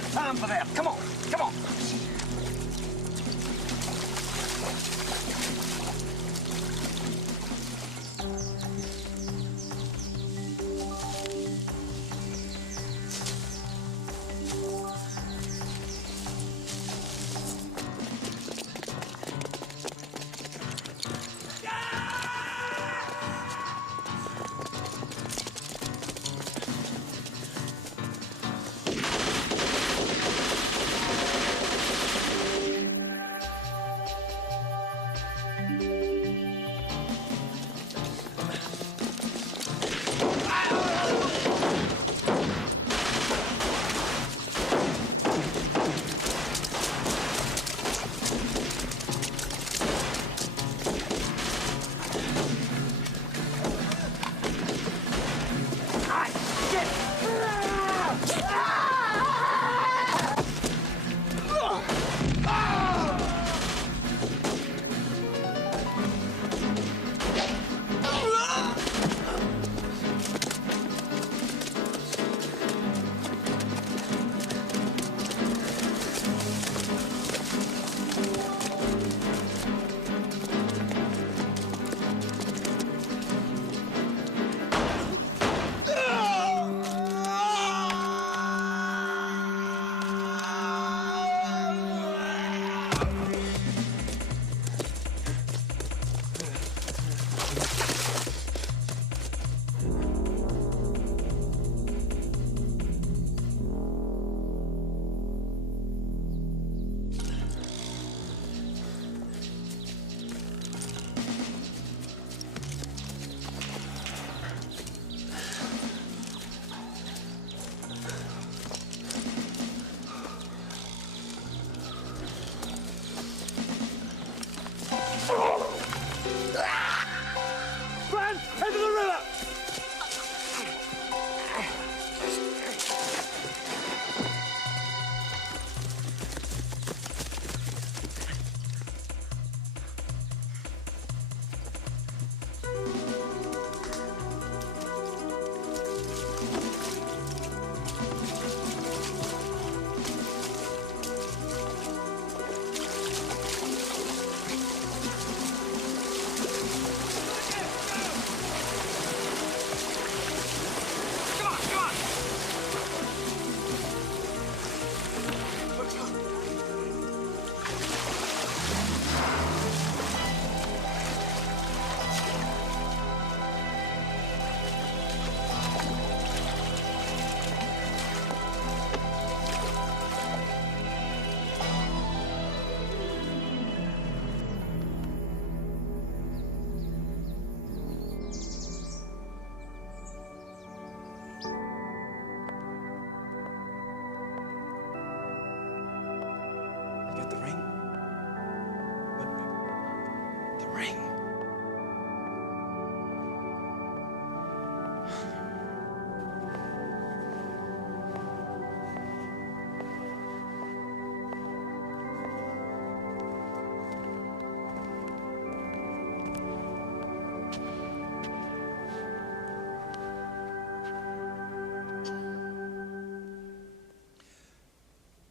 got time for that. Come on, come on.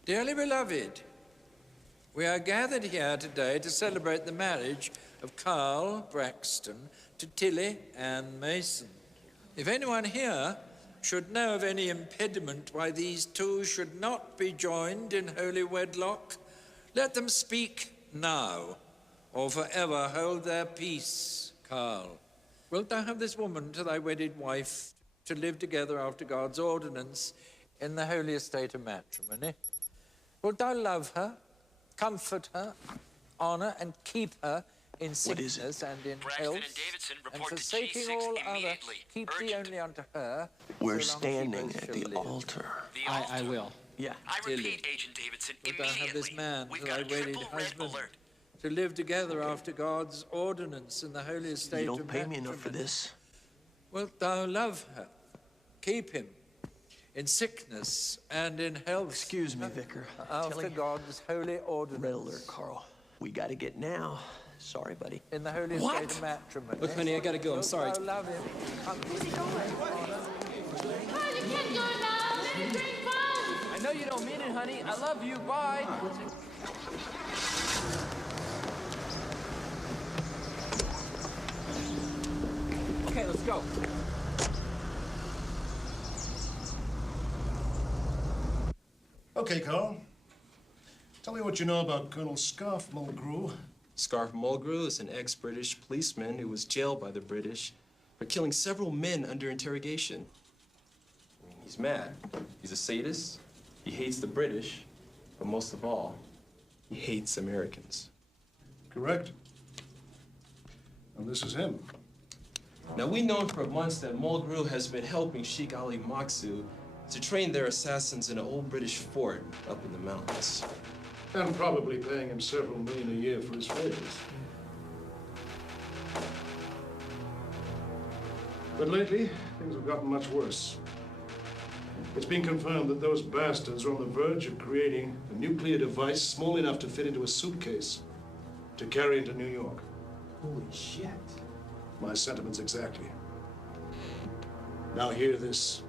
Dearly beloved, we are gathered here today to celebrate the marriage of Carl Braxton to Tilly Ann Mason. If anyone here should know of any impediment why these two should not be joined in holy wedlock, let them speak now, or forever hold their peace. Carl, wilt thou have this woman to thy wedded wife, to live together after God's ordinance in the holy estate of matrimony? Wilt thou love her, comfort her, honour and keep her in sickness and in health, and forsaking all other, keep thee only unto her? We're standing at the altar. I will. Yeah. I repeat, Agent Davidson, Wilt thou have this man We've to got thy a wedded triple red husband, alert. to live together after God's ordinance in the holy estate You of don't pay me matrimony? enough for this. Wilt thou love her, keep him in sickness and in health? Excuse me, Vicar. After Tilly. God's holy ordinance. Red alert, Carl. We gotta get now. Sorry, buddy. In the holy What? estate of matrimony. Look, honey, I gotta go. I'm sorry. Wilt thou love him, comfort him, honour? Oh, you can't go now. Let it drink fun. I know you don't mean it, honey. I love you. Bye. Okay, let's go. Okay, Carl. Tell me what you know about Colonel Scarf Mulgrew. Scarf Mulgrew is an ex-British policeman who was jailed by the British for killing several men under interrogation. I mean, he's mad. He's a sadist. He hates the British. But most of all, he hates Americans. Correct. And this is him. Now, we've known for months that Mulgrew has been helping Sheikh Ali Maksu to train their assassins in an old British fort up in the mountains. And probably paying him several million a year for his favors. But lately, things have gotten much worse. It's been confirmed that those bastards are on the verge of creating a nuclear device small enough to fit into a suitcase to carry into New York. Holy shit. My sentiments exactly. Now hear this.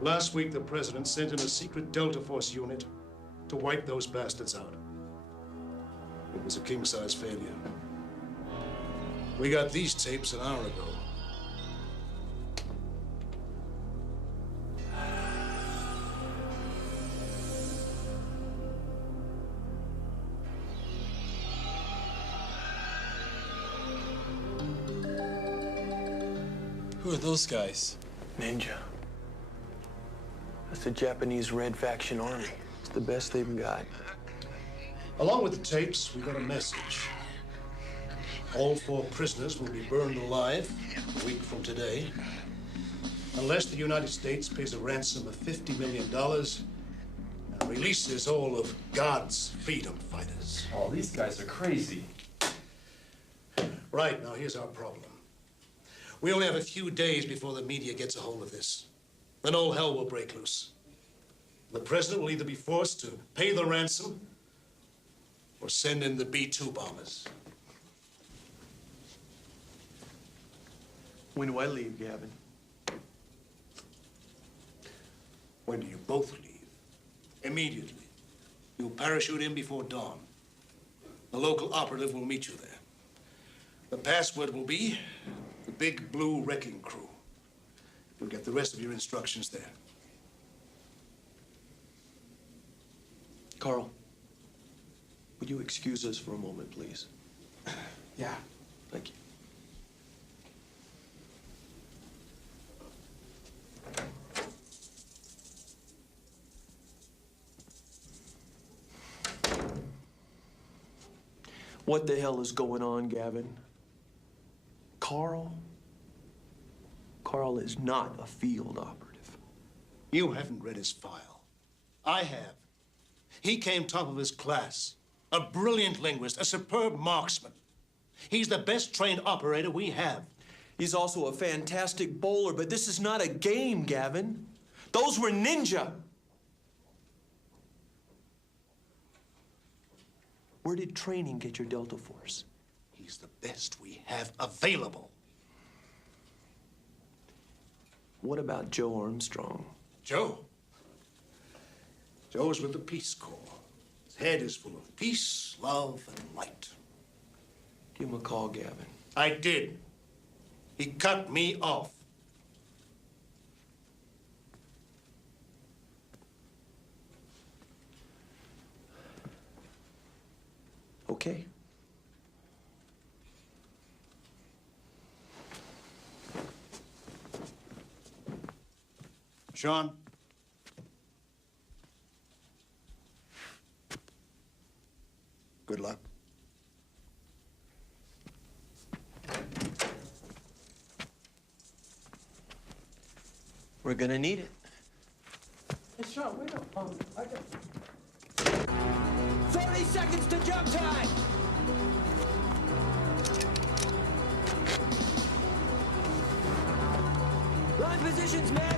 Last week, the president sent in a secret Delta Force unit to wipe those bastards out. It was a king-size failure. We got these tapes an hour ago. Who are those guys? Ninja. That's the Japanese Red Faction Army. It's the best they've got. Along with the tapes, we got a message. All 4 prisoners will be burned alive a week from today, unless the United States pays a ransom of $50 million and releases all of God's freedom fighters. Oh, these guys are crazy. Right, now here's our problem. We only have a few days before the media gets a hold of this. Then all hell will break loose. The president will either be forced to pay the ransom or send in the B-2 bombers. When do I leave, Gavin? When do you both leave? Immediately. You'll parachute in before dawn. The local operative will meet you there. The password will be the Big Blue Wrecking Crew. You'll get the rest of your instructions there. Carl, would you excuse us for a moment, please? Yeah. Thank you. What the hell is going on, Gavin? Carl is not a field operative. You haven't read his file. I have. He came top of his class. A brilliant linguist, a superb marksman. He's the best trained operator we have. He's also a fantastic bowler, but this is not a game, Gavin. Those were ninja. Where did training get your Delta Force? He's the best we have available. What about Joe Armstrong? Joe? Joe's with the Peace Corps. His head is full of peace, love, and light. Give him a call, Gavin. I did. He cut me off. Okay. Sean? Good luck. We're gonna need it. Hey, Sean, wait up. I got 30 seconds to jump time! Line positions, men!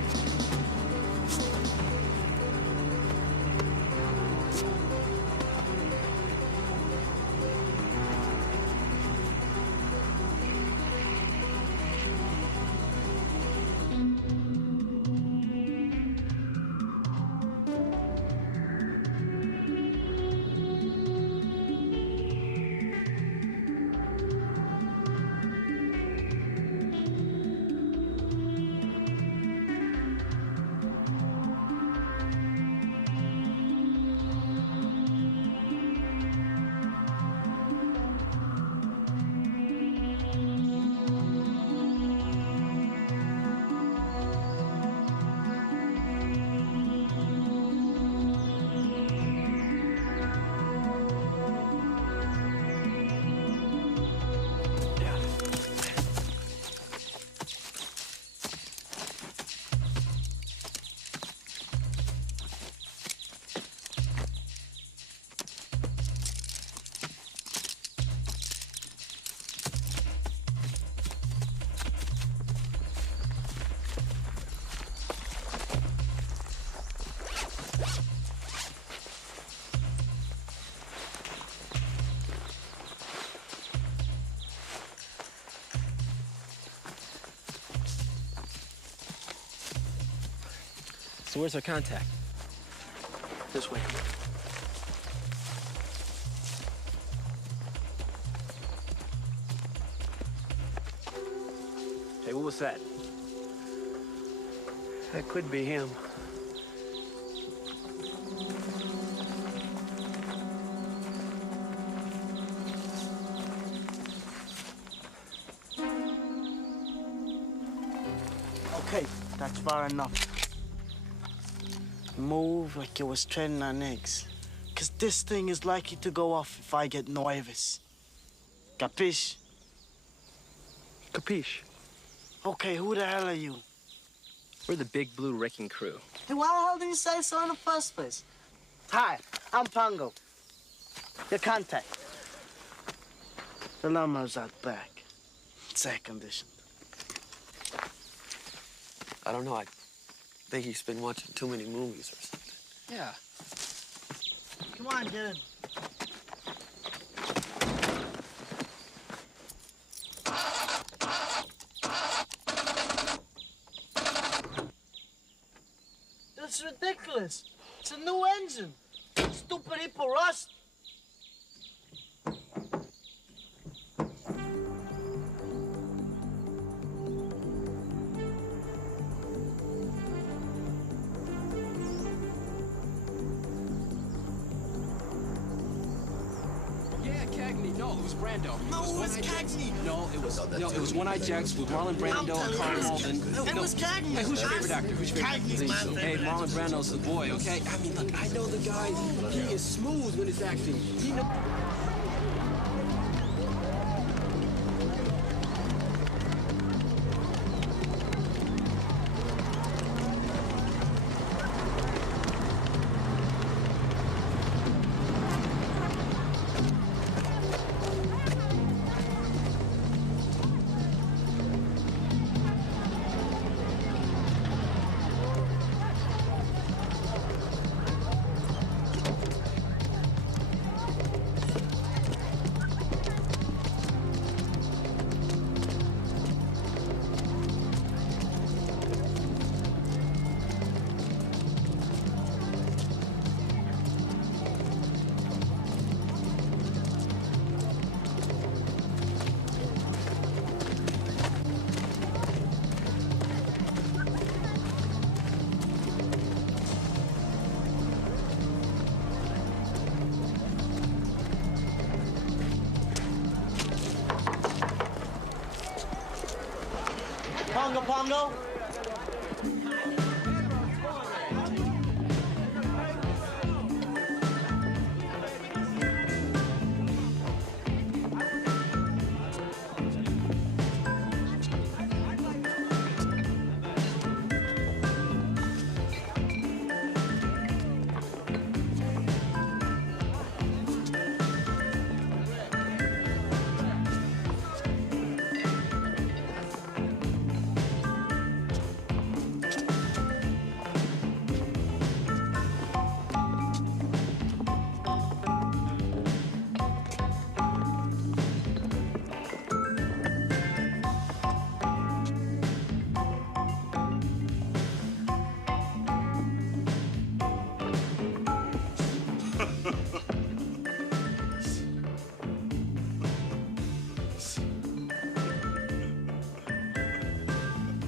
So where's our contact? This way. Hey, what was that? That could be him. Okay, that's far enough. Move like you was treading on eggs. Cause this thing is likely to go off if I get nervous. Capiche? Capiche? Okay, who the hell are you? We're the Big Blue Wrecking Crew. Hey, why the hell didn't you say so in the first place? Hi, I'm Pongo. Your contact. The lawnmower's out back. It's air conditioned. I don't know. I think he's been watching too many movies or something. Yeah. Come on, get in. That's ridiculous. It's a new engine. Stupid hippo rust. No, it was Brando. No, it was Cagney. No, it was One-Eyed Jacks with Marlon Brando and Carl Malden. It was Cagney. Hey, who's your favorite actor? Who's your favorite Cagney's my favorite. Hey, Marlon Brando's the boy, okay? I mean, look, I know the guy. He is smooth when he's acting. He knows. Pongo, Pongo.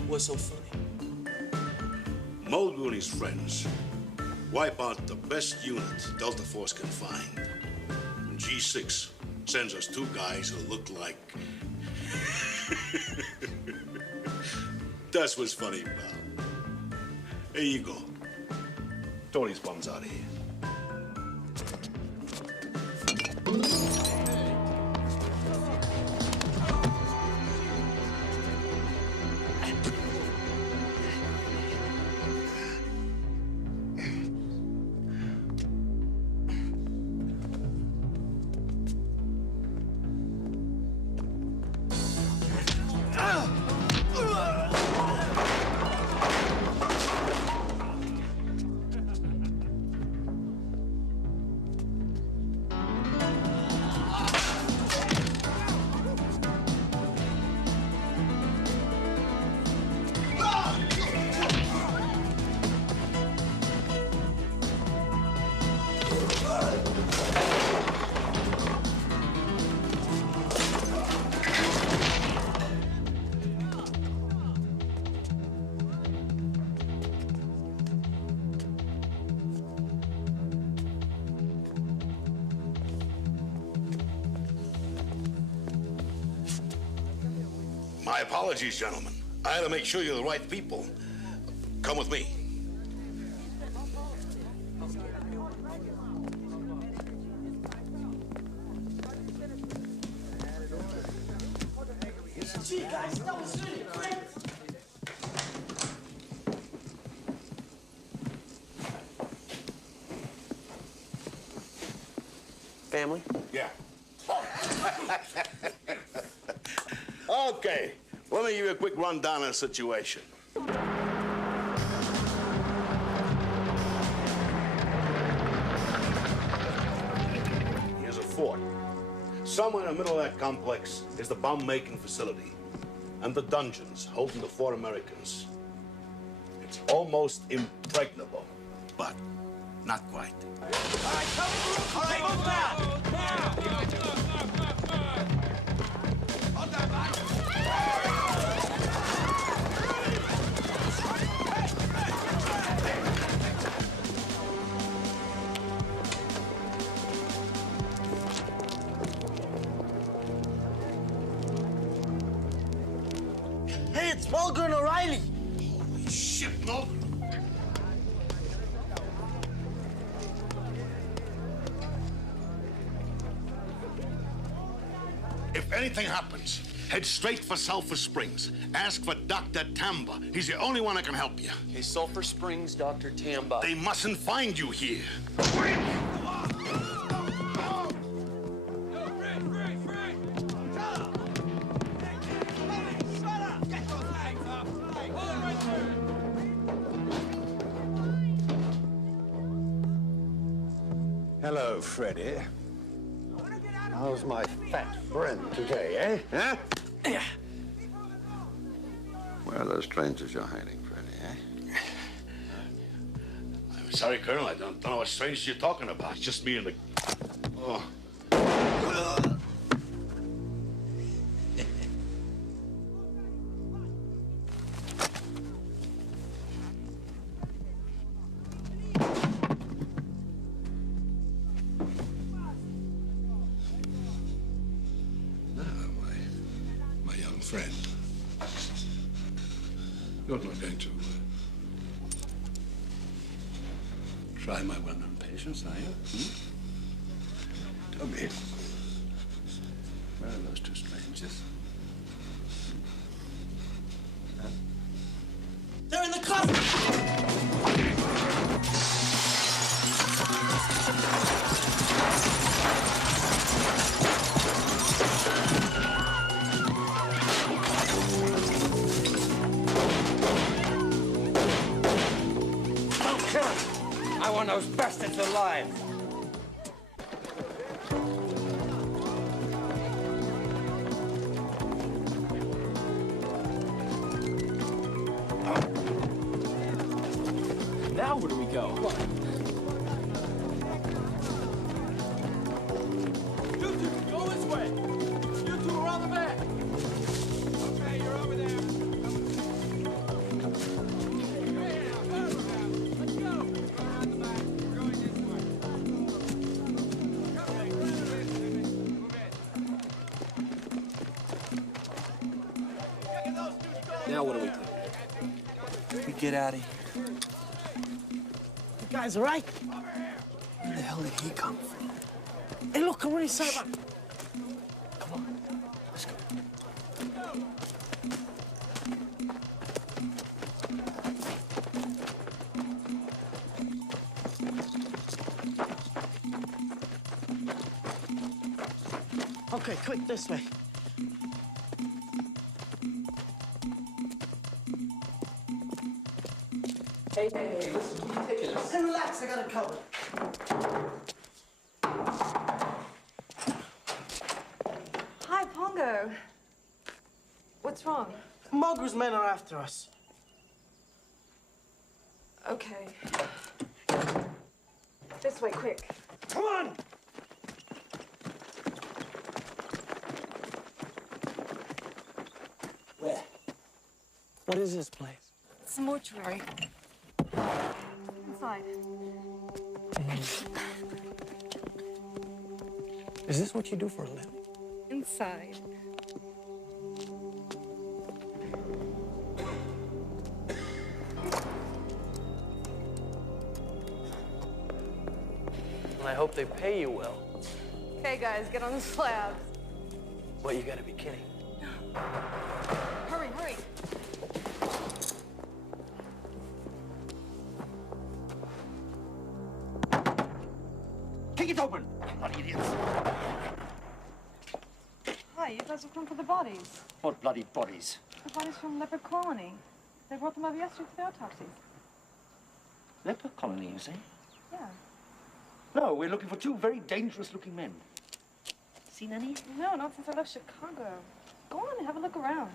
What's so funny? Mulgrew and his friends wipe out the best unit Delta Force can find. And G6 sends us two guys who look like... That's what's funny, pal. Here you go. Throw these bums out of here. My apologies, gentlemen. I had to make sure you're the right people. Come with me. Gee, guys, that was really great. Family? Yeah. Okay, let me give you a quick rundown of the situation. Here's a fort. Somewhere in the middle of that complex is the bomb-making facility and the dungeons holding the 4 Americans. It's almost impregnable, but not quite. All right, move now! Hey, it's Mulder and O'Reilly. Holy shit, no! If anything happens, head straight for Sulphur Springs. Ask for Dr. Tamba. He's the only one that can help you. Hey, Sulphur Springs, Dr. Tamba. They mustn't find you here. Hello, Freddie. How's my fat friend today, eh? Huh? Where are those strangers you're hiding, Freddie, eh? I'm sorry, Colonel. I don't know what strangers you're talking about. It's just me and the... Oh. Friend, you're not going to try my well-known patience, are you? Tell me, where are those 2 strangers? Huh? They're in the closet. I want those bastards alive. Now where do we go? You two, go this way. You two around the back. Okay, you're over there. Let's go. Around the back. We're going this way. Okay, move in. Now what do we do? We get out of here. You guys all right? Where the hell did he come from? Hey, look, I'm really sorry about... Come on, let's go. Okay, quick, this way. Hey, listen, what are you taking us? Hey, relax, I got it covered. Hi, Pongo. What's wrong? Mulgrews' men are after us. Okay. This way, quick. Come on! Where? What is this place? It's a mortuary. Inside. Is this what you do for a living? Inside. And I hope they pay you well. Okay, guys, get on the slabs. Well, you gotta be kidding. Hurry, hurry. Kick it open, bloody idiots. Hi, you guys have come for the bodies. What bloody bodies? The bodies from Leper Colony. They brought them over yesterday for the autopsies. Leper colony, you say? Yeah. No, we're looking for two very dangerous-looking men. Seen any? No, not since I left Chicago. Go on and have a look around.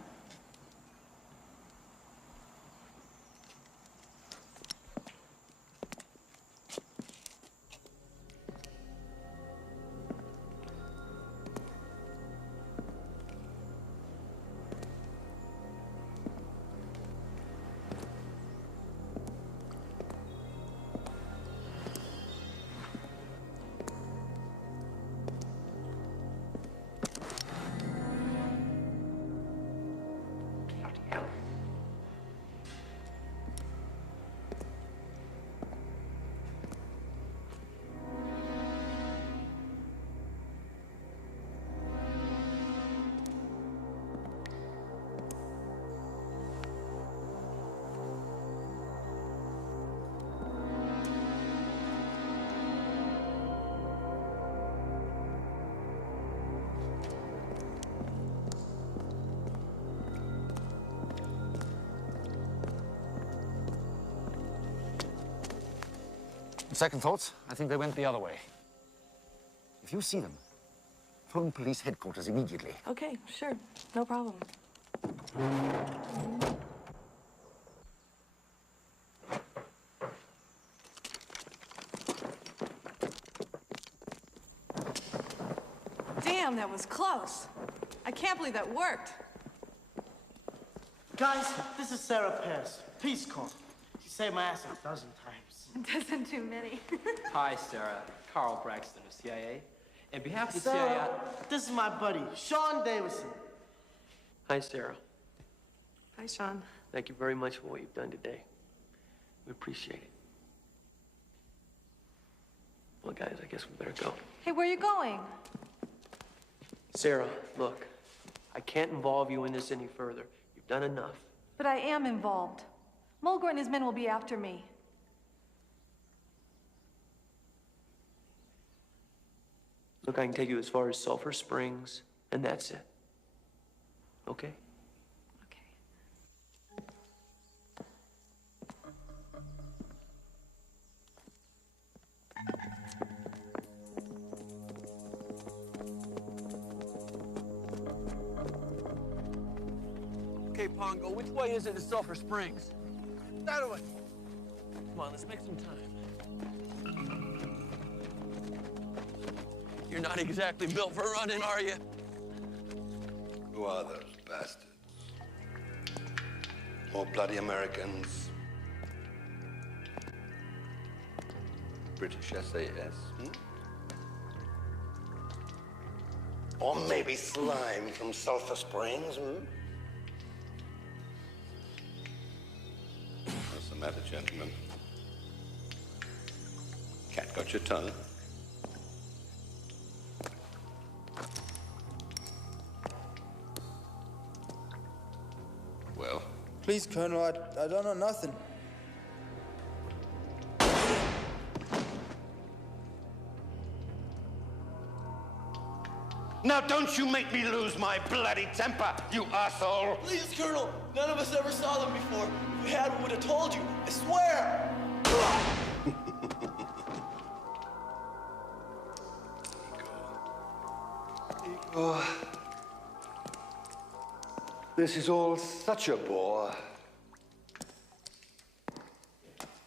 Second thoughts, I think they went the other way. If you see them, phone police headquarters immediately. Okay, sure. No problem. Damn, that was close. I can't believe that worked. Guys, this is Sarah Pierce, Peace Corps. She saved my ass a dozen times. Doesn't too many. Hi, Sarah. Carl Braxton of CIA. On behalf of the Sarah, CIA... this is my buddy, Sean Davison. Hi, Sarah. Hi, Sean. Thank you very much for what you've done today. We appreciate it. Well, guys, I guess we better go. Hey, where are you going? Sarah, look, I can't involve you in this any further. You've done enough. But I am involved. Mulgore and his men will be after me. Look, I can take you as far as Sulphur Springs, and that's it. Okay? Okay, Pongo, which way is it to Sulphur Springs? That way. Come on, let's make some time. You're not exactly built for running, are you? Who are those bastards? More bloody Americans? British SAS, Or maybe slime from Sulphur Springs, What's the matter, gentlemen? Cat got your tongue? Well? Please, Colonel, I don't know nothing. Now don't you make me lose my bloody temper, you asshole! Please, Colonel. None of us ever saw them before. If we had, we would have told you. I swear! Igor. This is all such a bore.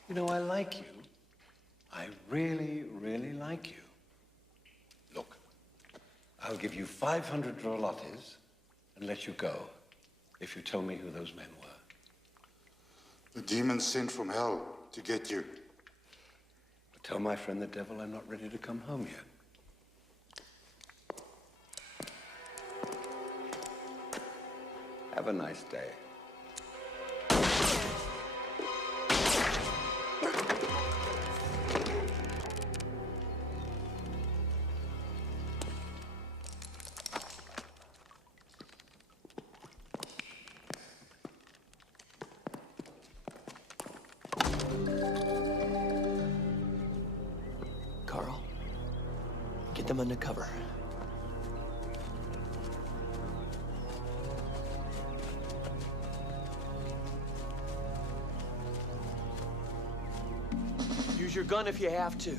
You know, I like you. I really, really like you. Look, I'll give you 500 drolotes and let you go if you tell me who those men were. The demons sent from hell to get you. But tell my friend the devil I'm not ready to come home yet. Have a nice day. Get them under cover. Use your gun if you have to.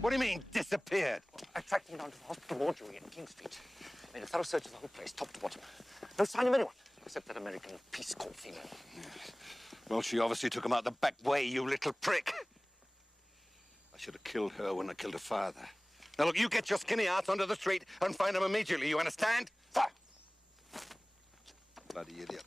What do you mean, disappeared? I tracked him down to the hospital mortuary in King Street. Made a thorough search of the whole place, top to bottom. No sign of anyone, except that American Peace Corps female. Well, she obviously took him out the back way, you little prick. I should have killed her when I killed her father. Now, look, you get your skinny ass onto the street and find him immediately, you understand? Fire! Bloody idiot.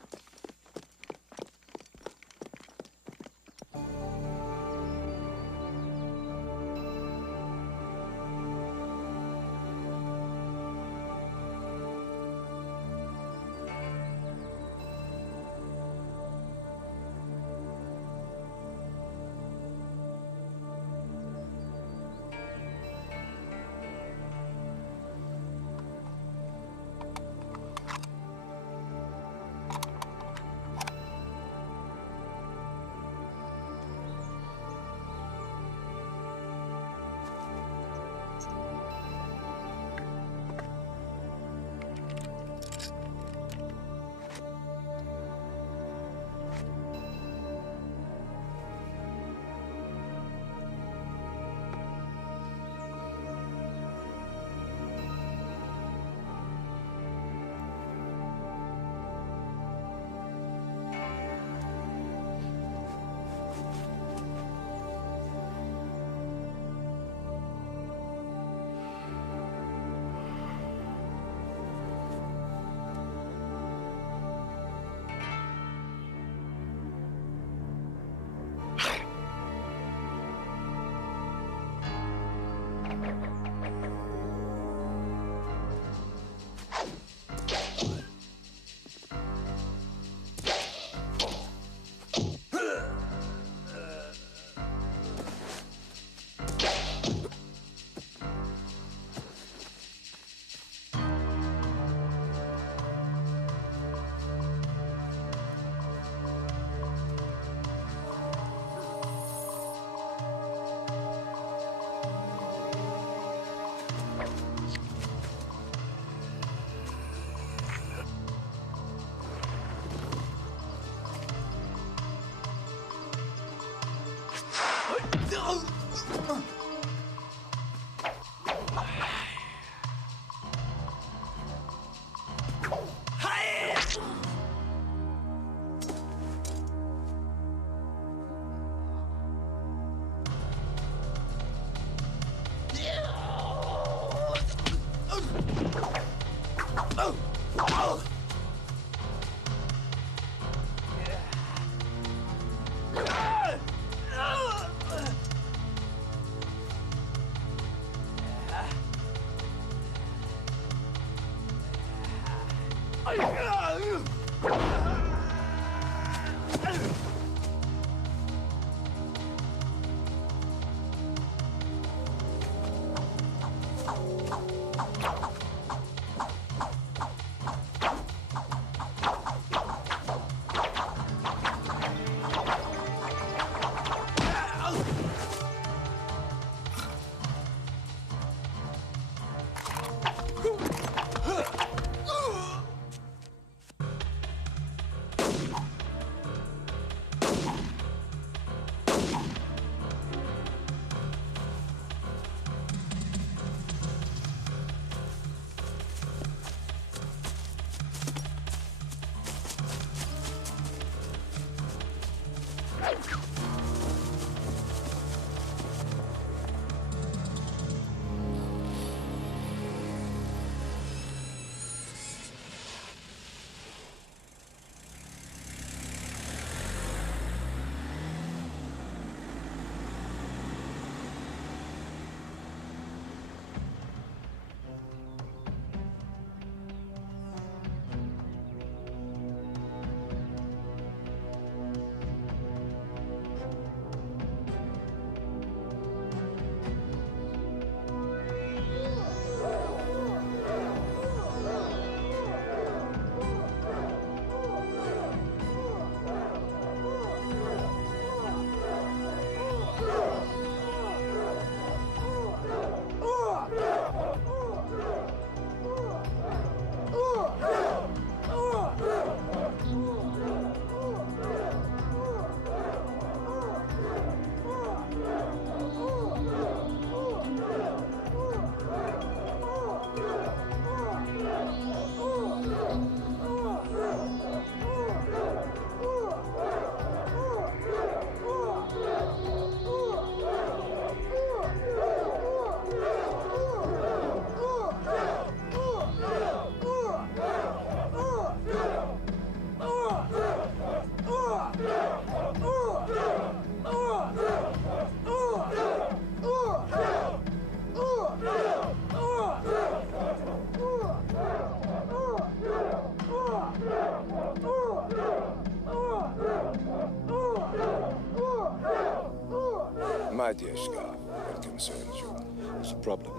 My dear Scarf, what concerns you? What's the problem?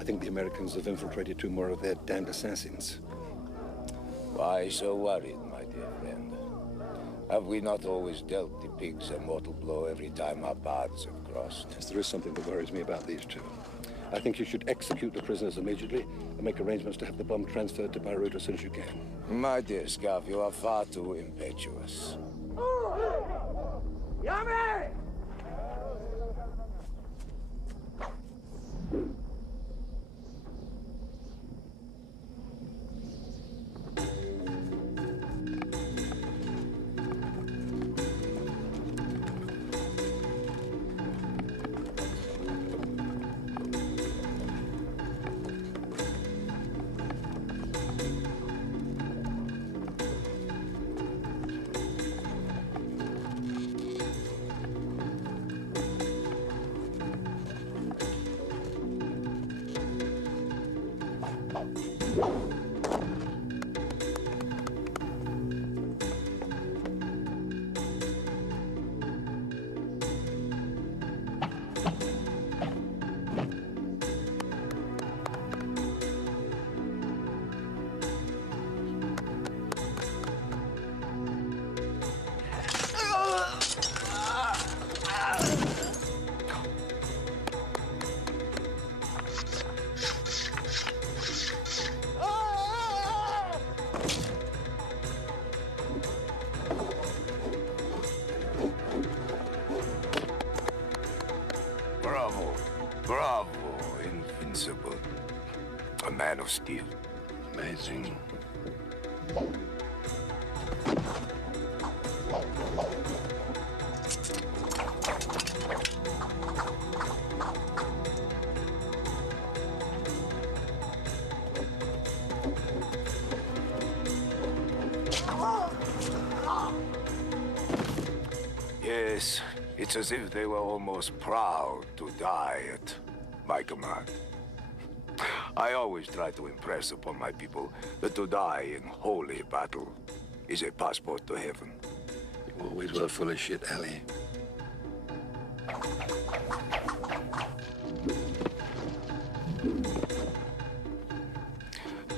I think the Americans have infiltrated 2 more of their damned assassins. Why so worried, my dear friend? Have we not always dealt the pigs a mortal blow every time our paths have crossed? Yes, there is something that worries me about these 2. I think you should execute the prisoners immediately and make arrangements to have the bomb transferred to Beirut as soon as you can. My dear Scarf, you are far too impetuous. Yummy! Bravo, bravo, invincible. A man of steel. Amazing. Yes, it's as if they were almost proud to die at my command. I always try to impress upon my people that to die in holy battle is a passport to heaven. You always were full of shit, Ali.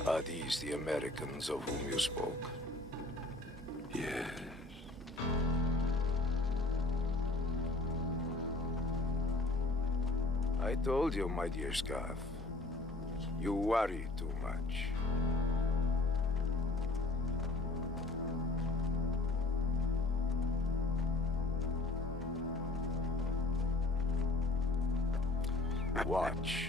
Are these the Americans of whom you spoke? Yes. I told you, my dear Scarf. You worry too much. Watch.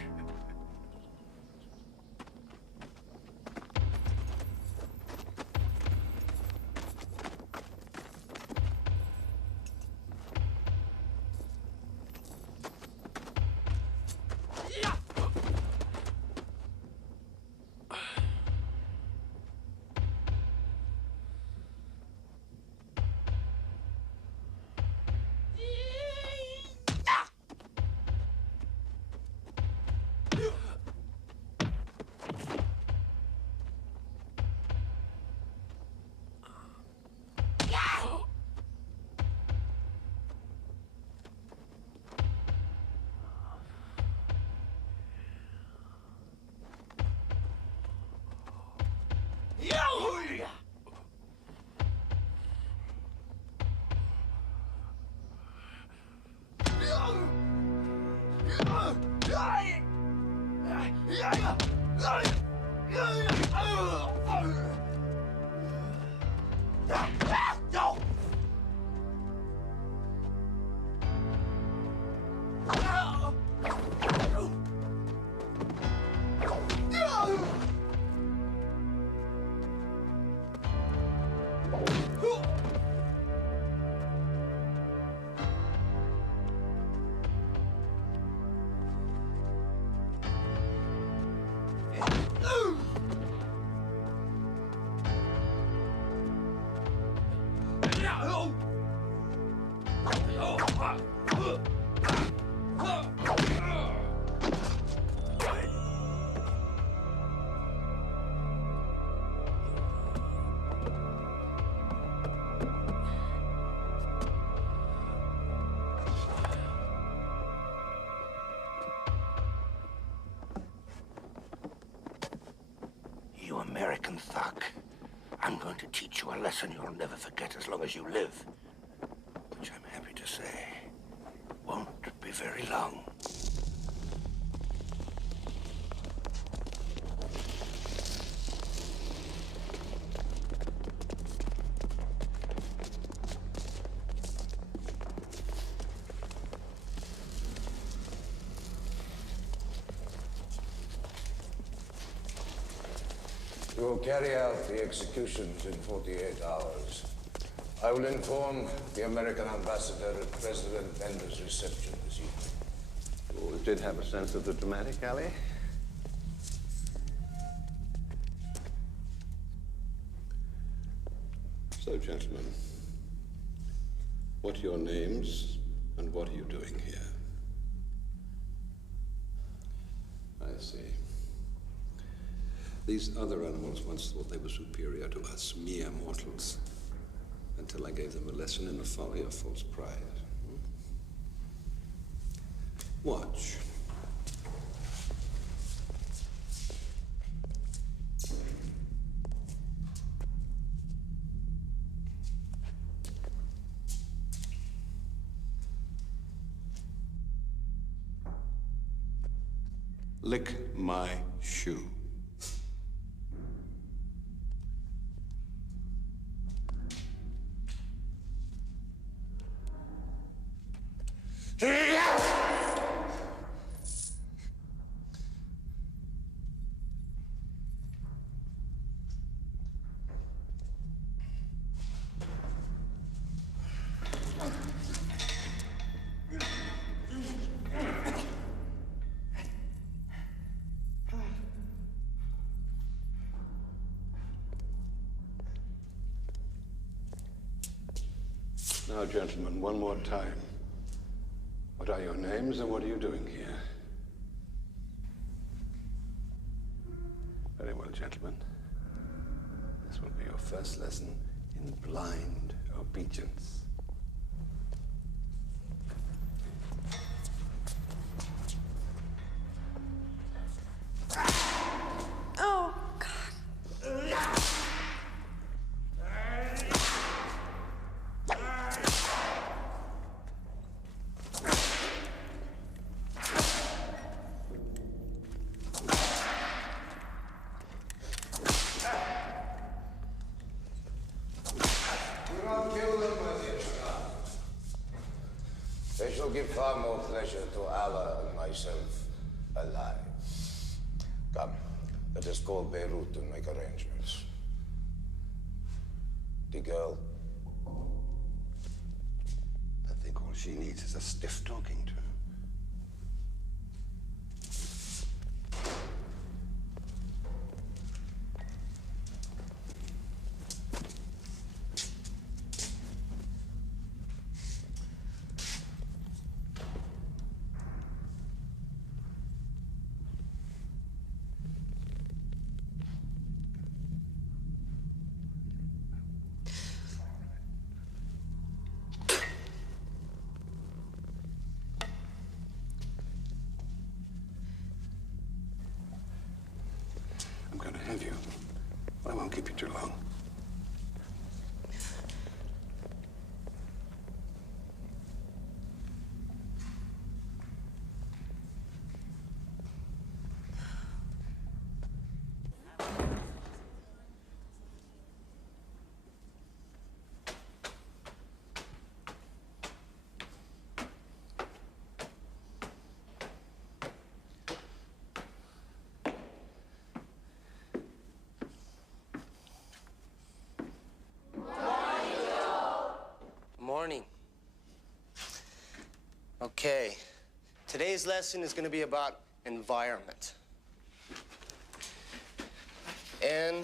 American thug. I'm going to teach you a lesson you'll never forget as long as you live. Which I'm happy to say won't be very long. You will carry out the executions in 48 hours. I will inform the American ambassador at President Bender's reception this evening. You always did have a sense of the dramatic, Ali. So, gentlemen, what are your names and what are you doing here? I see. These other animals once thought they were superior to us, mere mortals, until I gave them a lesson in the folly of false pride. Watch. Lick my shoe. Now, gentlemen, one more time. What are your names and what are you doing here? Very well, gentlemen. This will be your first lesson in blind obedience. Oh, God. They shall give far more pleasure to Allah and myself alive. Come, let us call Beirut and make arrangements. The girl, I think all she needs is a stiff talking to. I'm going to have you. I won't keep you too long. Morning. Okay, today's lesson is going to be about environment. Environment.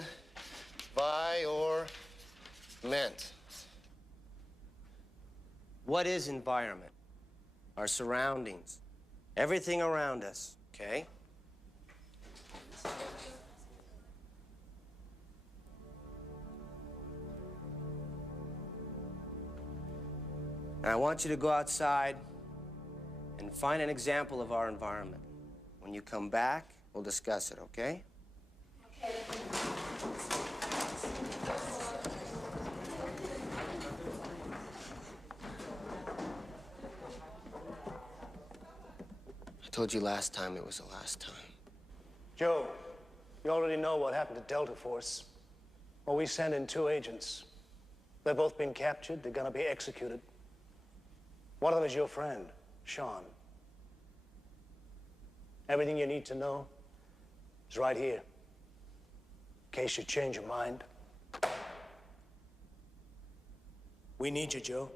What is environment? Our surroundings. Everything around us, okay? And I want you to go outside and find an example of our environment. When you come back, we'll discuss it, okay? Okay. told you last time it was the last time. Joe, you already know what happened to Delta Force. Well, we sent in 2 agents. They've both been captured. They're gonna be executed. One of them is your friend, Sean. Everything you need to know is right here. In case you change your mind. We need you, Joe.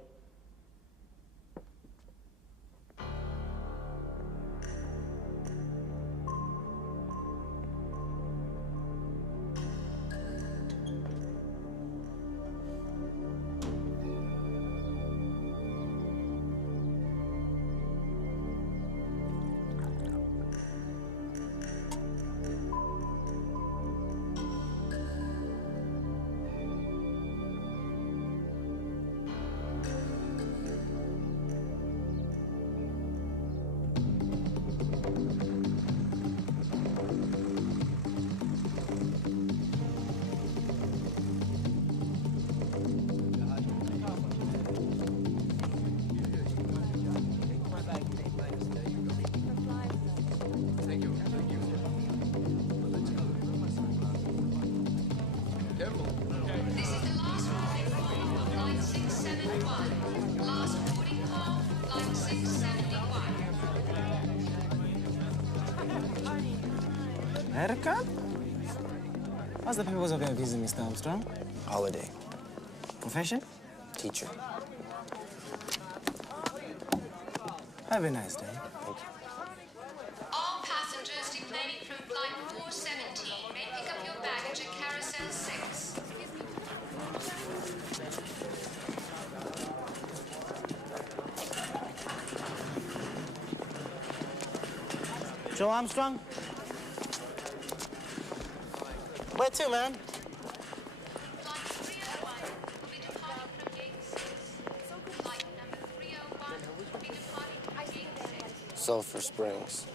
America? What's the purpose of your visit, Mr. Armstrong? Holiday. Profession? Teacher. Have a nice day. Thank you. All passengers departing from flight 417 may pick up your baggage at carousel 6. Joe Armstrong? Where to, man? Sulphur Springs.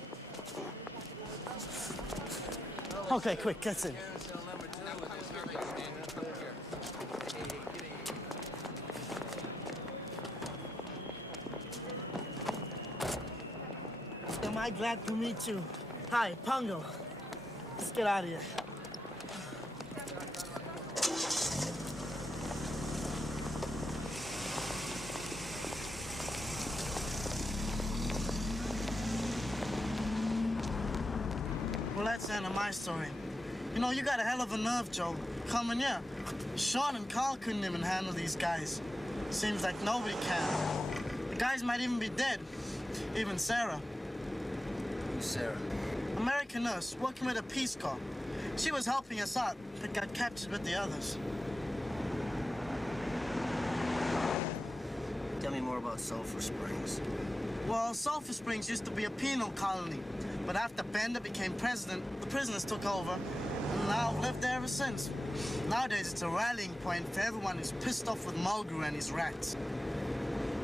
Okay, quick, get in. Am I glad to meet you? Hi, Pongo. Let's get out of here. Well, that's the end of my story. You know, you got a hell of a nerve, Joe. Coming here. Sean and Carl couldn't even handle these guys. Seems like nobody can. The guys might even be dead. Even Sarah. Who's Sarah? American nurse, working with a Peace Corps. She was helping us out, but got captured with the others. Tell me more about Sulphur Springs. Well, Sulphur Springs used to be a penal colony. But after Bender became president, the prisoners took over, and now I've lived there ever since. Nowadays, it's a rallying point for everyone who's pissed off with Mulgrew and his rats.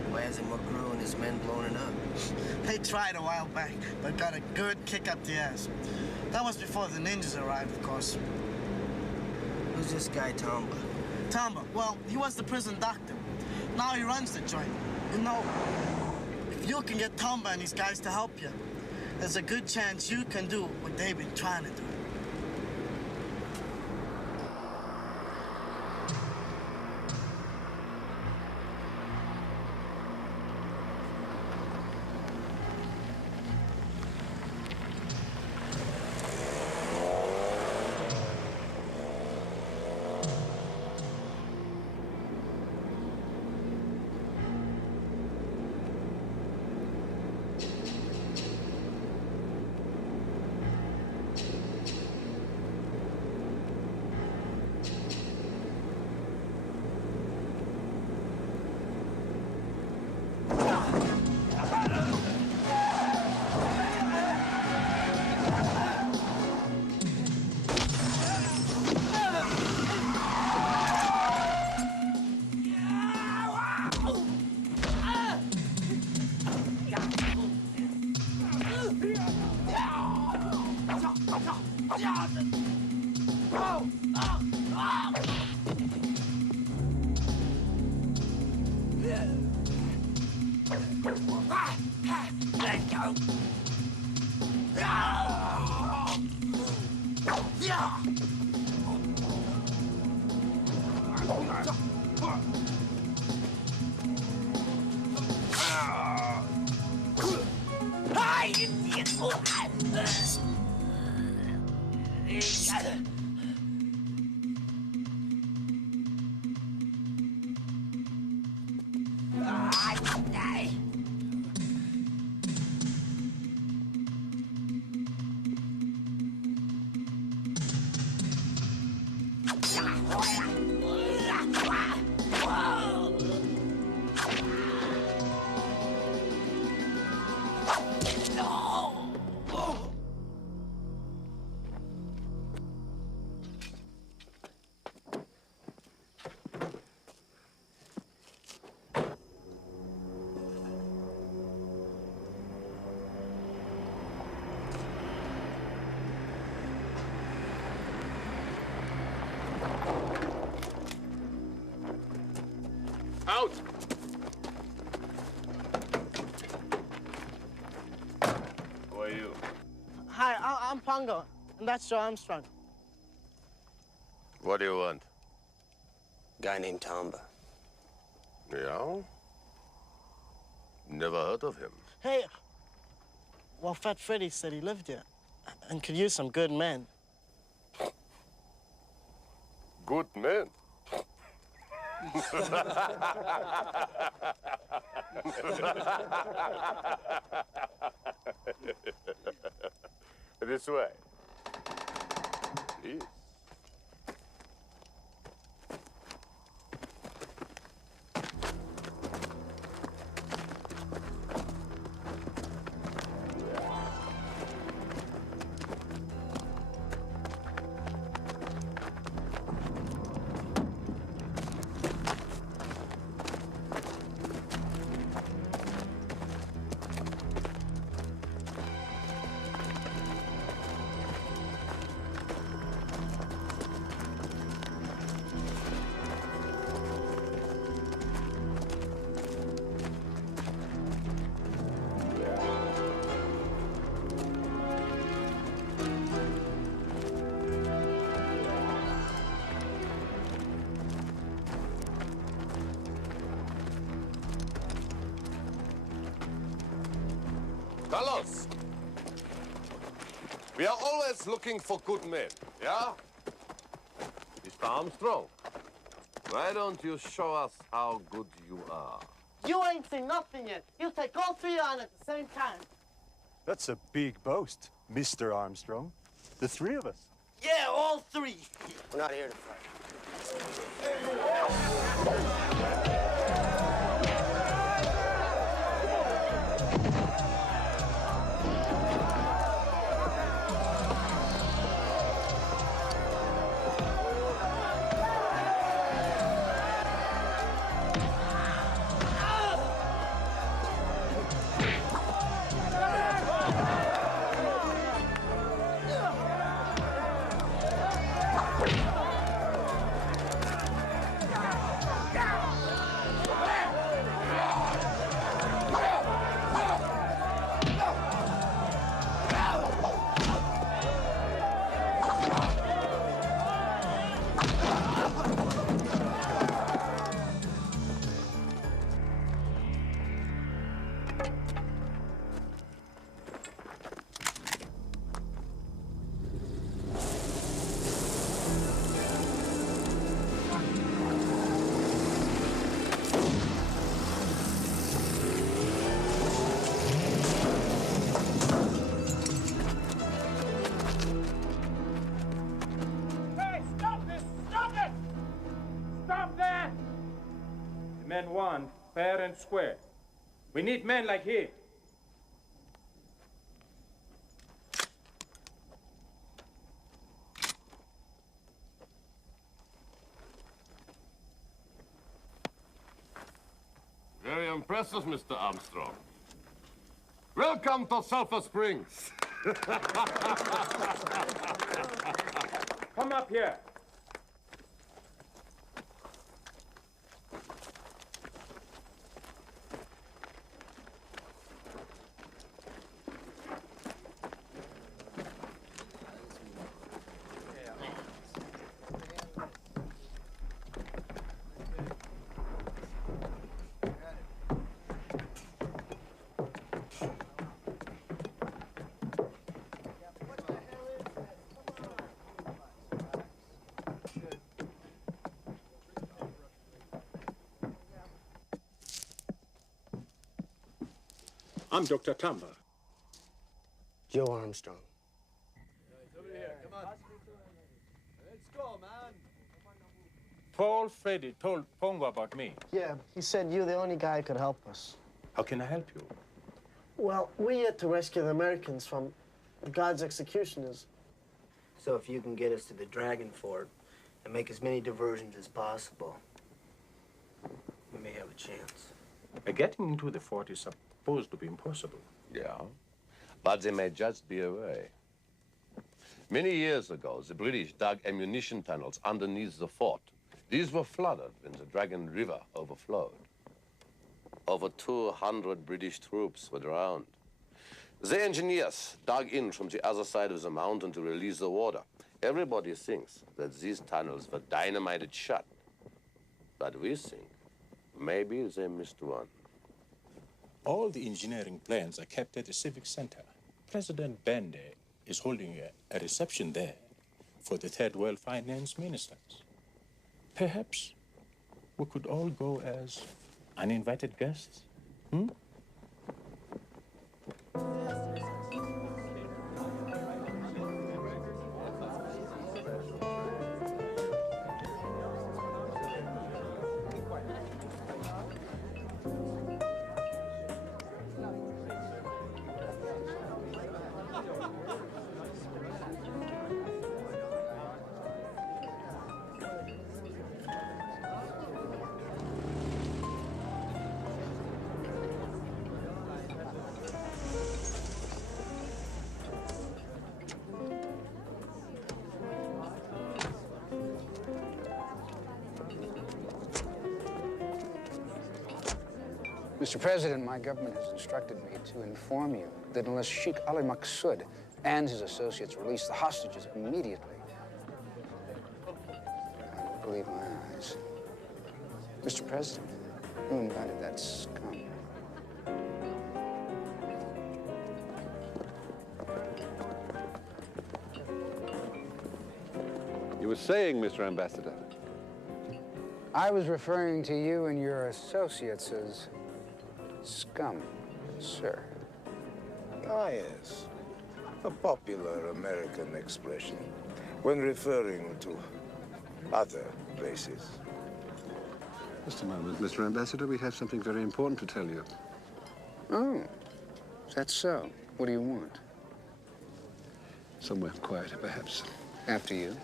Why hasn't Mulgrew and his men blown it up? They tried a while back, but got a good kick up the ass. That was before the ninjas arrived, of course. Who's this guy, Tomba? Tomba, well, he was the prison doctor. Now he runs the joint. You know, if you can get Tomba and these guys to help you, there's a good chance you can do what they've been trying to do. Out! Who are you? Hi, I'm Pongo, and that's Joe Armstrong. What do you want? Guy named Tamba. Yeah? Never heard of him. Hey, well, Fat Freddy said he lived here and could use some good men. Good man. This way. Please. Carlos, we are always looking for good men, yeah? Mr. Armstrong, why don't you show us how good you are? You ain't seen nothing yet. You take all three on at the same time. That's a big boast, Mr. Armstrong. The three of us. Yeah, all three. We're not here to fight. Men want fair and square. We need men like him. Very impressive, Mr. Armstrong. Welcome to Sulphur Springs. Come up here. I'm Dr. Tamba. Joe Armstrong. Over here, come on. Let's go, man. Paul Freddy told Pongo about me. Yeah, he said you're the only guy who could help us. How can I help you? Well, we're here to rescue the Americans from God's executioners. So if you can get us to the Dragon Fort and make as many diversions as possible, we may have a chance. Getting into the fort is supposed to be impossible. Yeah, but they may just be a way. Many years ago, the British dug ammunition tunnels underneath the fort. These were flooded when the Dragon River overflowed. Over 200 British troops were drowned. The engineers dug in from the other side of the mountain to release the water. Everybody thinks that these tunnels were dynamited shut. But we think maybe they missed one. All the engineering plans are kept at the Civic Center. President Bende is holding a reception there for the Third World Finance Ministers. Perhaps we could all go as uninvited guests? Hmm? Mr. President, my government has instructed me to inform you that unless Sheikh Ali Maqsood and his associates release the hostages immediately, I don't believe my eyes. Mr. President, who invited that scum? You were saying, Mr. Ambassador? I was referring to you and your associates as scum, sir. Ah, yes. A popular American expression when referring to other races. Just a moment, Mr. Ambassador. We have something very important to tell you. Oh, that's so. What do you want? Somewhere quieter, perhaps. After you.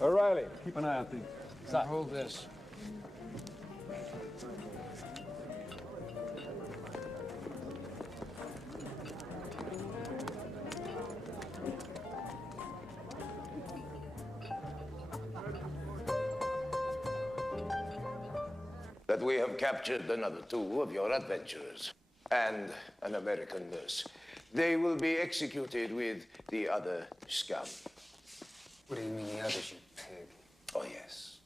O'Reilly, keep an eye on things. Hold this. That we have captured another 2 of your adventurers and an American nurse. They will be executed with the other scum. What do you mean the others, you pig? Oh, yes.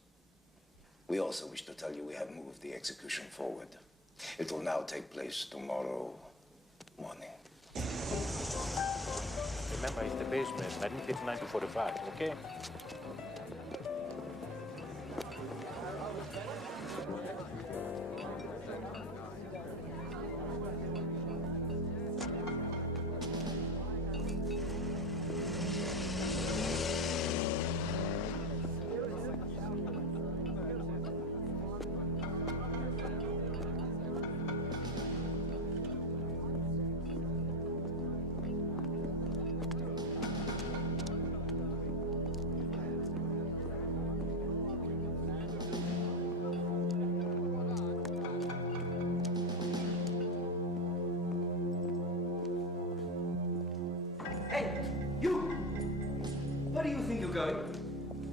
We also wish to tell you we have moved the execution forward. It will now take place tomorrow morning. Remember, it's the basement, 1959 to 45, okay?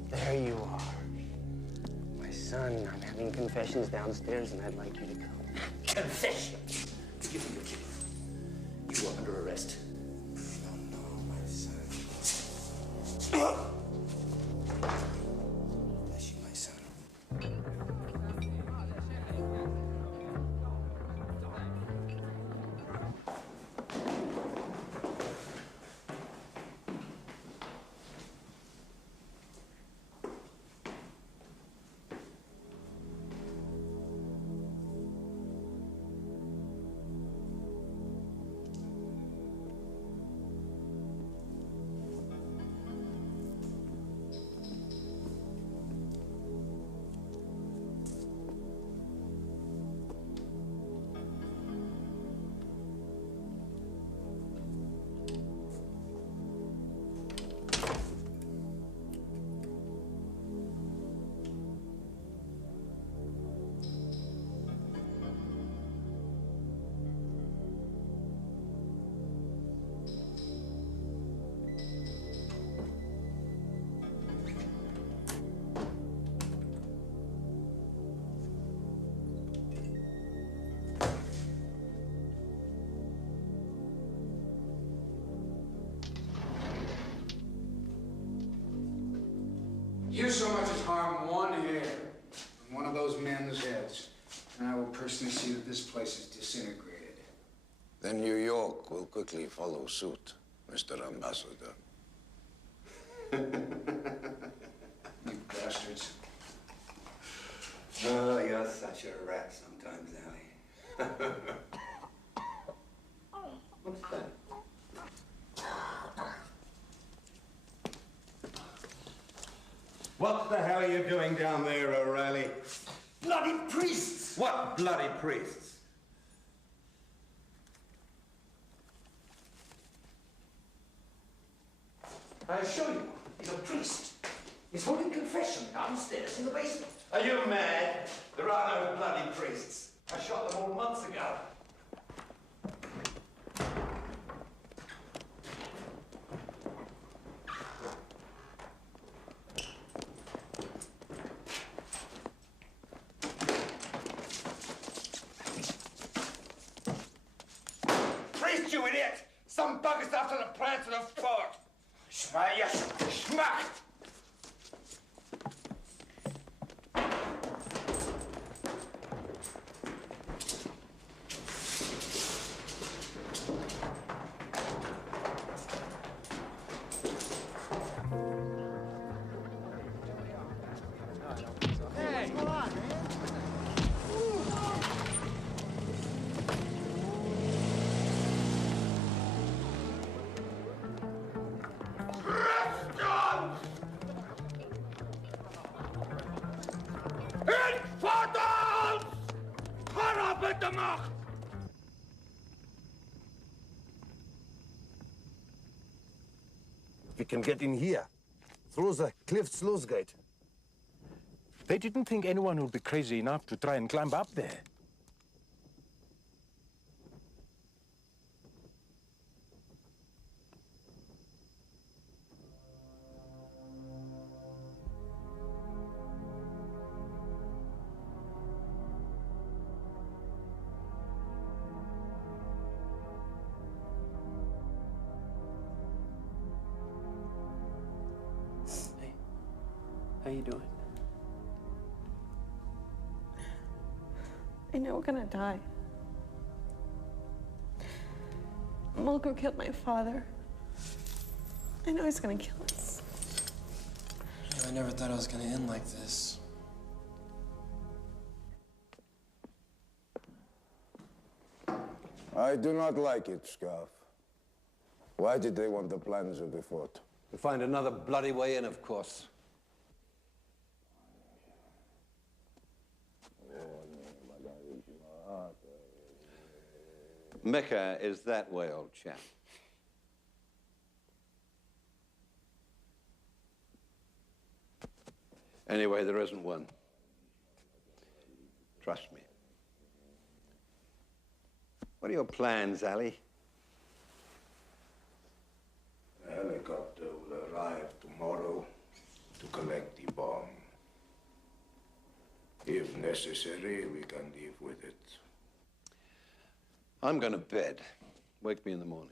There you are. My son, I'm having confessions downstairs, and I'd like you to come. Confessions? Give me your key. You are under arrest. No, my son. Bless you, my son. this place is disintegrated. Then New York will quickly follow suit, Mr. Ambassador. You bastards. Oh, you're such a rat sometimes, Allie. What's that? What the hell are you doing down there, O'Reilly? Bloody priests! What bloody priests? I assure you, he's a priest. He's holding confession downstairs in the basement. Are you mad? There are no bloody priests. I shot them all months ago. Priest, you idiot! Some bugger's after the plans of the fort. Schmuck! Hey, what's going on, man? We can get in here, through the cliff sluice gate. They didn't think anyone would be crazy enough to try and climb up there. How you doing? I know we're gonna die. Mulgrew killed my father. I know he's gonna kill us. I never thought it was gonna end like this. I do not like it, Scarf. Why did they want the plans of the fort? To find another bloody way in, of course. Mecca is that way, old chap. Anyway, there isn't one. Trust me. What are your plans, Ali? A helicopter will arrive tomorrow to collect the bomb. If necessary, we can live with it. I'm going to bed. Wake me in the morning.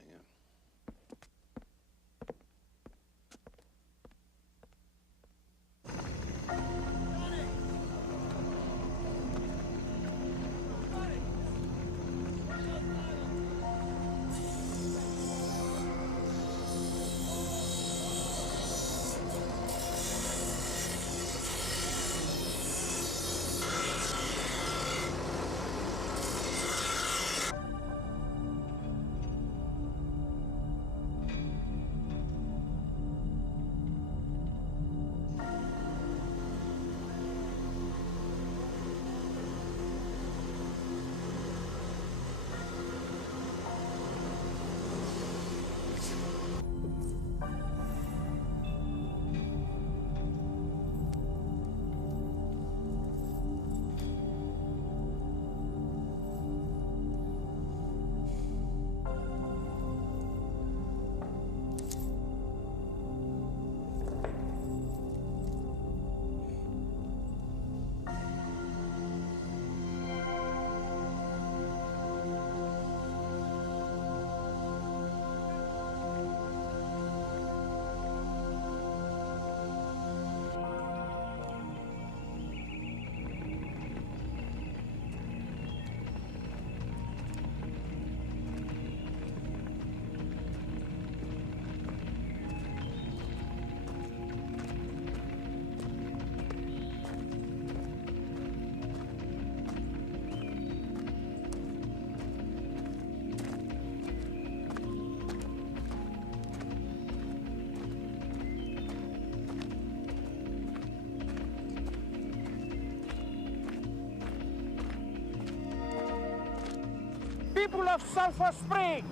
People of Sulphur Springs,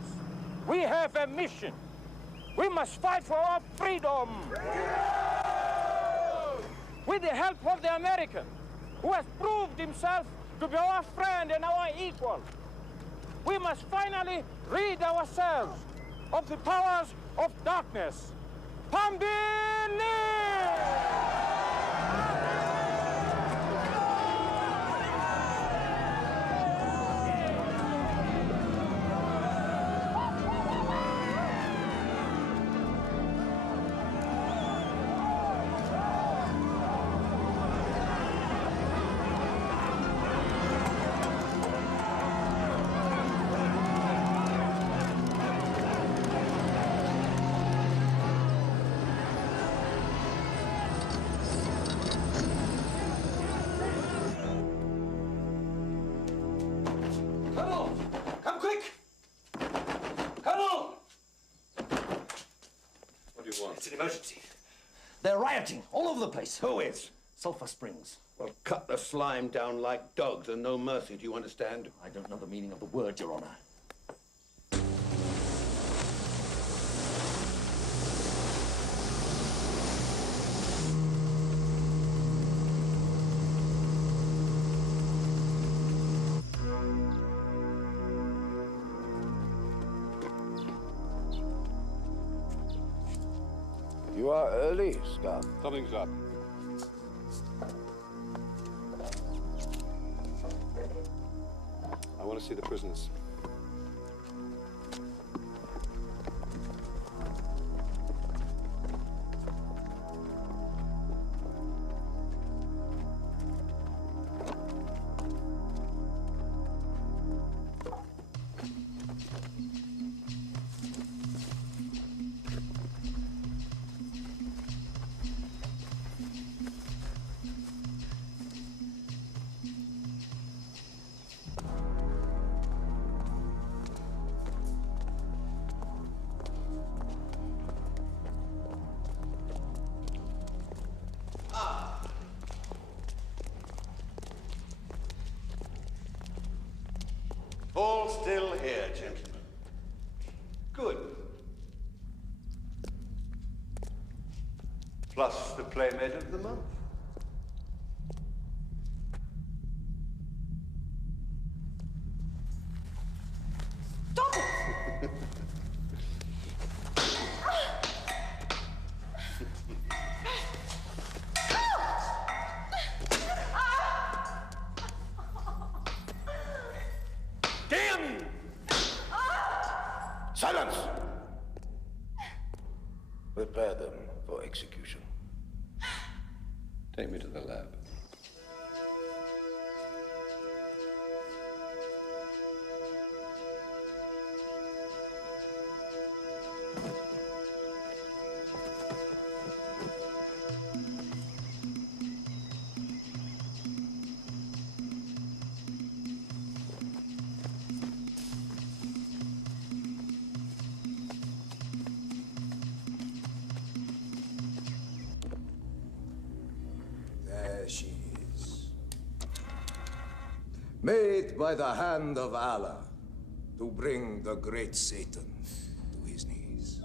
we have a mission. We must fight for our freedom. With the help of the American, who has proved himself to be our friend and our equal, we must finally rid ourselves of the powers of darkness. Pambili! It's an emergency. They're rioting all over the place. Who is? Sulphur Springs. Well, cut the slime down like dogs and no mercy, do you understand? I don't know the meaning of the word, Your Honor. You are early, Scott. Something's up. I want to see the prisoners. All still here, gentlemen. Good. Plus the Playmate of the Month. Stop it! Damn you! Silence! Prepare them for execution. Take me to the lab. There she is. Made by the hand of Allah to bring the great Satan to his knees.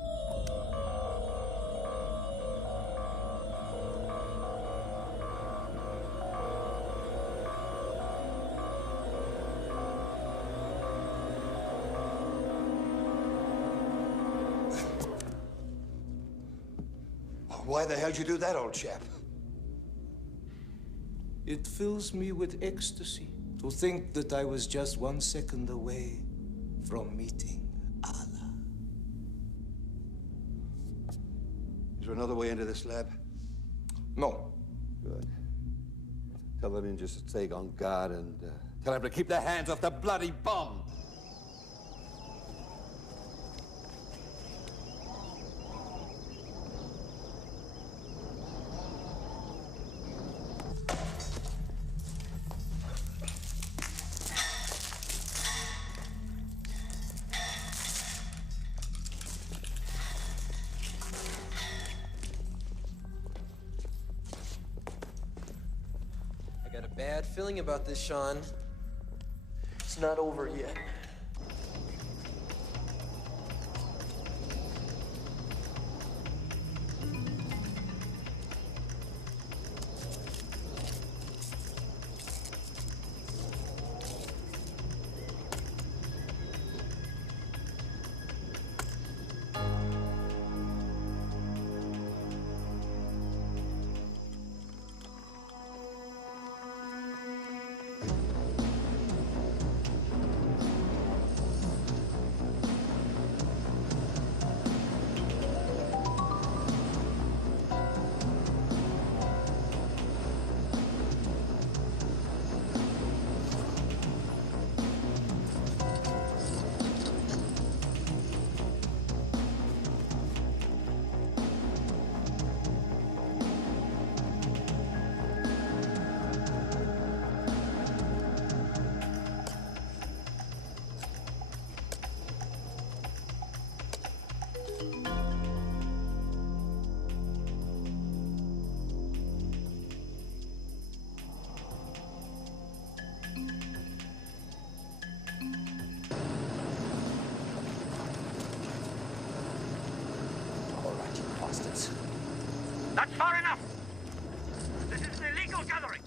Why the hell did you do that, old chap? It fills me with ecstasy to think that I was just 1 second away from meeting Allah. Is there another way into this lab? No. Good. Tell the ninjas to stay on guard and tell them to keep their hands off the bloody bomb. I got a bad feeling about this, Sean. It's not over yet. Bastards! That's far enough! This is an illegal gathering!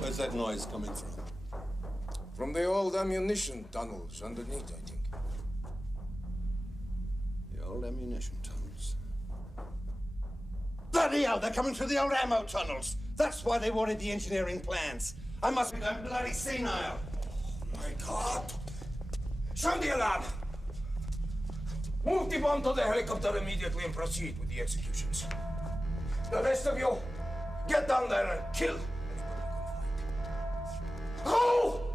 Where's that noise coming from? From the old ammunition tunnels underneath, I think. The old ammunition tunnels? Bloody hell, they're coming through the old ammo tunnels! That's why they wanted the engineering plans. I must be going bloody senile. Oh, my God! Sound the alarm! Move the bomb to the helicopter immediately and proceed with the executions. The rest of you, get down there and kill anybody you can find. Go!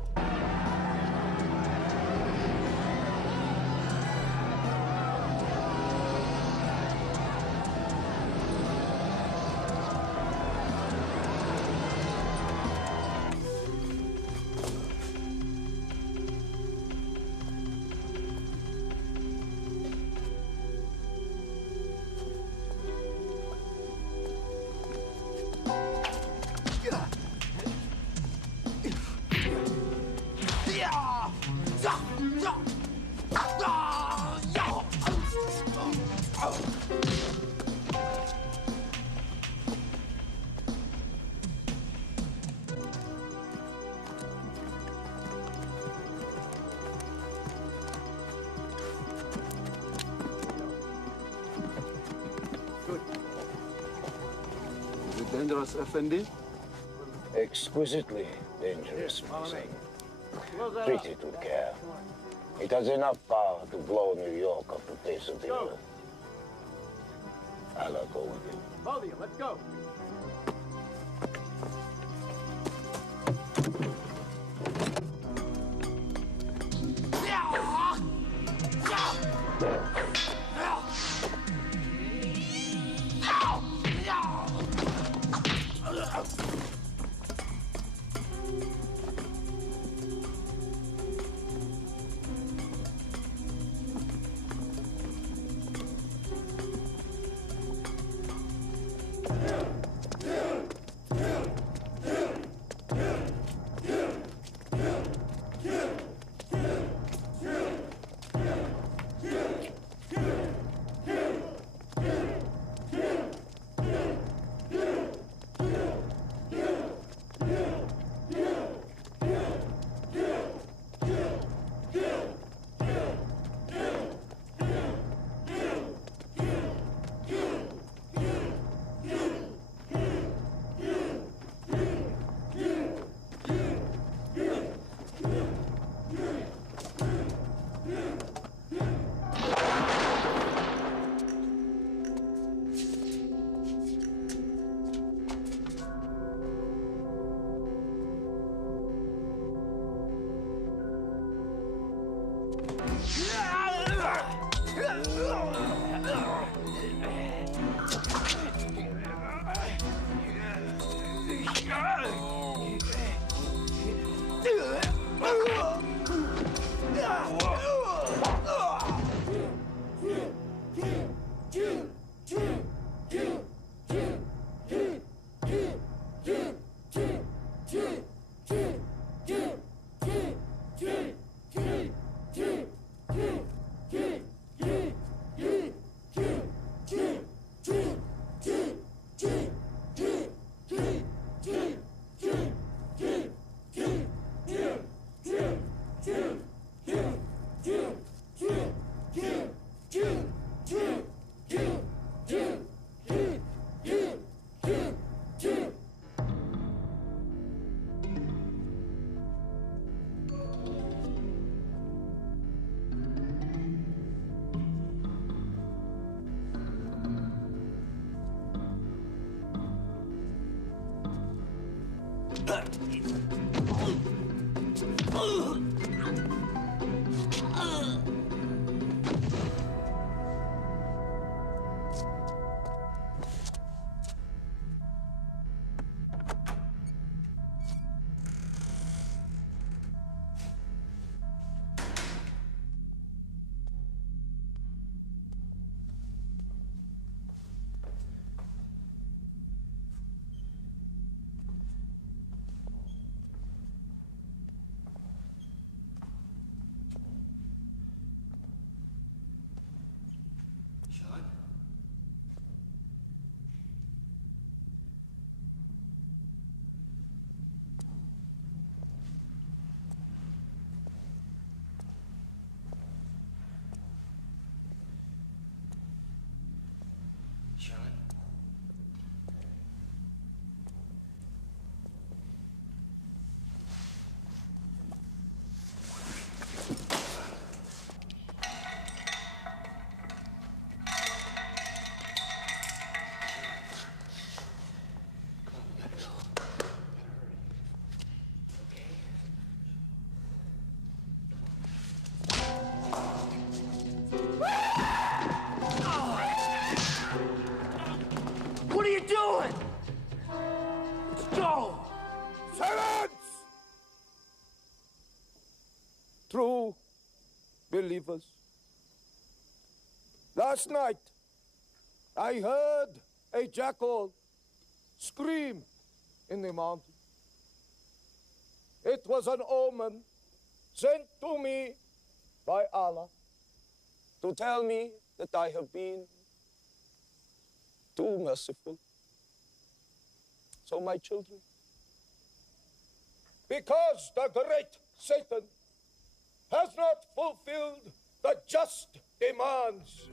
Dangerous, Effendi? Exquisitely dangerous, Mason. Treat it with care. It has enough power to blow New York off the face of the earth. I'll go with you. Both of you, let's go. What are you doing? It's Joe! Silence! True believers. Last night, I heard a jackal scream in the mountain. It was an omen sent to me by Allah to tell me that I have been too merciful. So, my children, because the great Satan has not fulfilled the just demands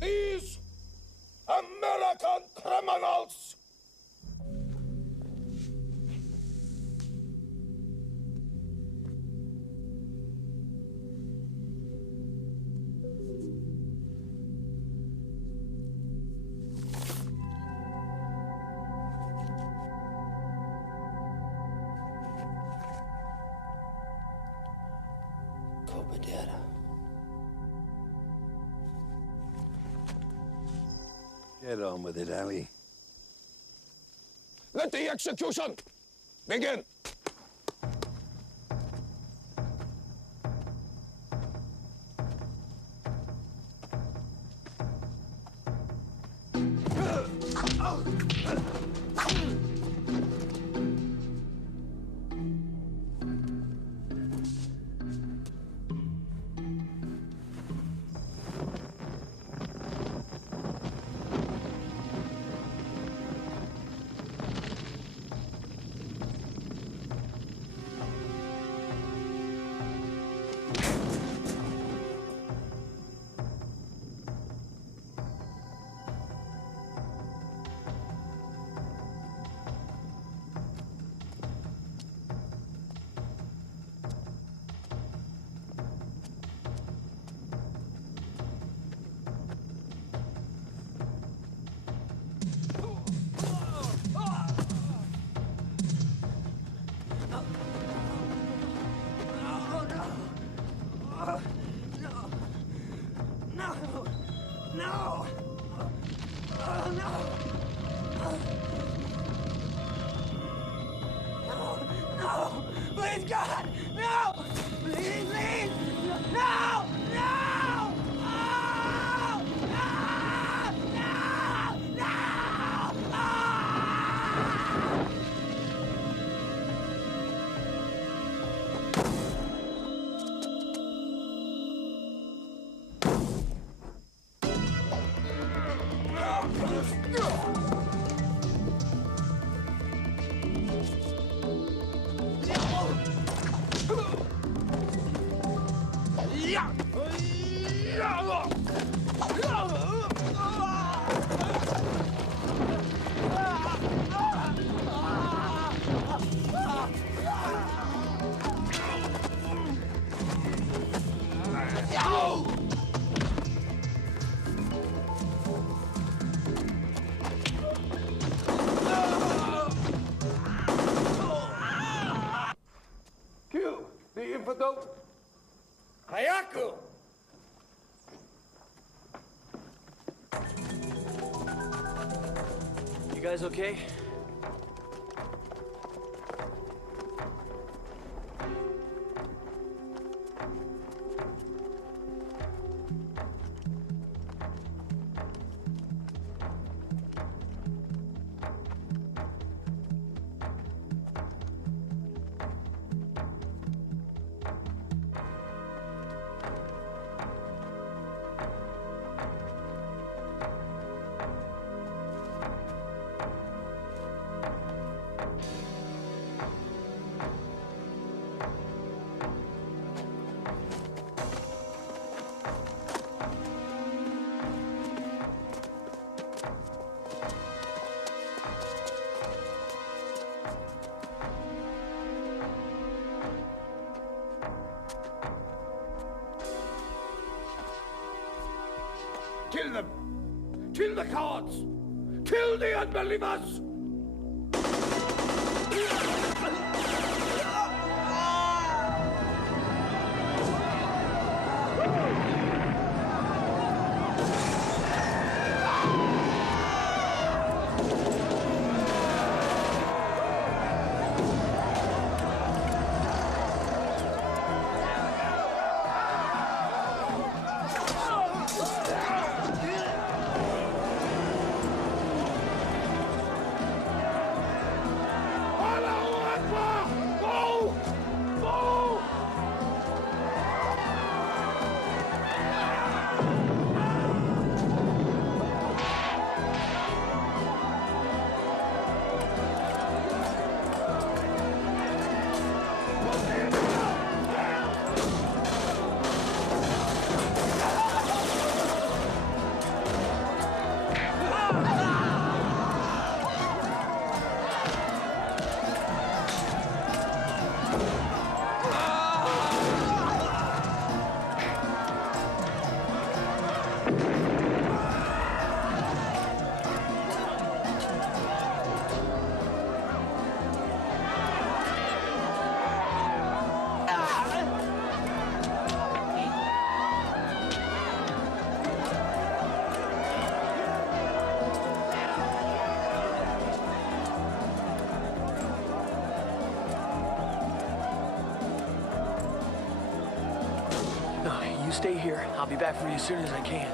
these American criminals. Get on with it, Ali. Let the execution begin. Kill the infidel. Hayaku! You guys okay? Kill them! Kill the cowards! Kill the unbelievers! You stay here. I'll be back for you as soon as I can.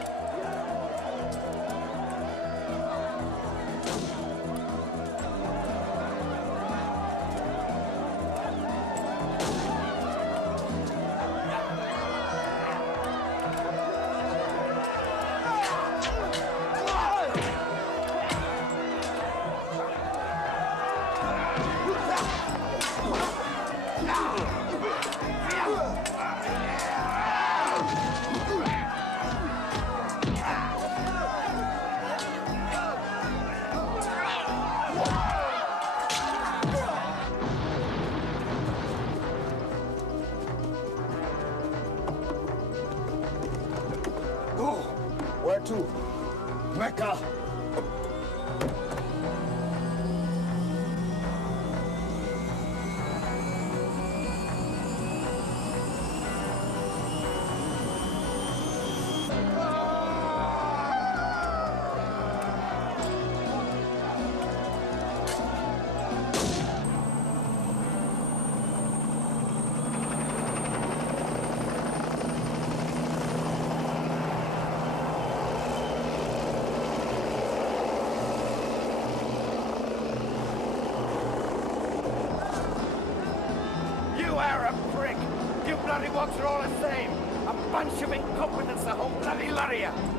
Where to? Mecca. bloody ones are all the same. A bunch of incompetents, the whole bloody lot of you.